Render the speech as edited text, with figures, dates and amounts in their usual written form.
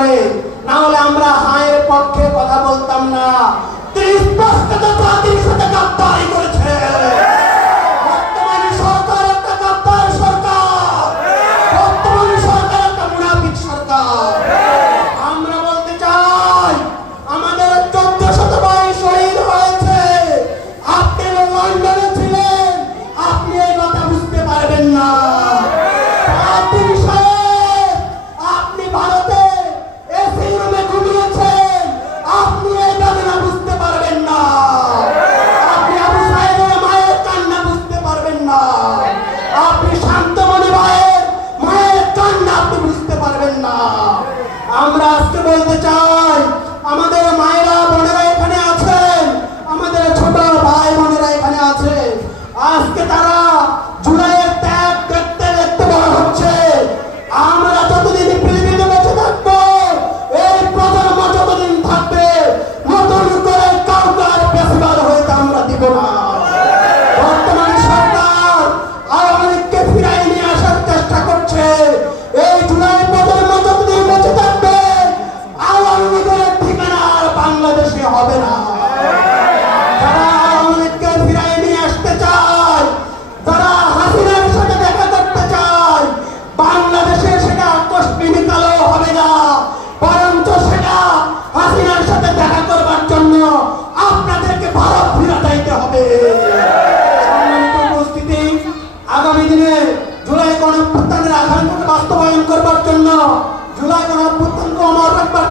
করে, না হলে আমরা হায়ের পক্ষে কথা বলতাম না। তিনি স্পষ্টত জাতির সাথে গাদ্দারি করেছে। বর্তমান সরকার একটা গাদ্দার সরকার, বর্তমান সরকার একটা মুনাফিক সরকার। আমরা বলতে চাই আমাদের 1422 শহীদ হয়েছে। আপনি লন্ডনে ছিলেন, আপনি এই কথা বুঝতে পারবেন না। আপনি ভারতে এসি রুমে ঘুমিয়েছেন, আপনি এই বেদনা বুঝতে পারবেন না। আপনি আবু সাইদের মায়ের কান্না বুঝতে পারবেন না। আপনি শান্তমণি মায়ের কান্না আপনি বুঝতে পারবেন না। আমরা আজকে বলতে চাই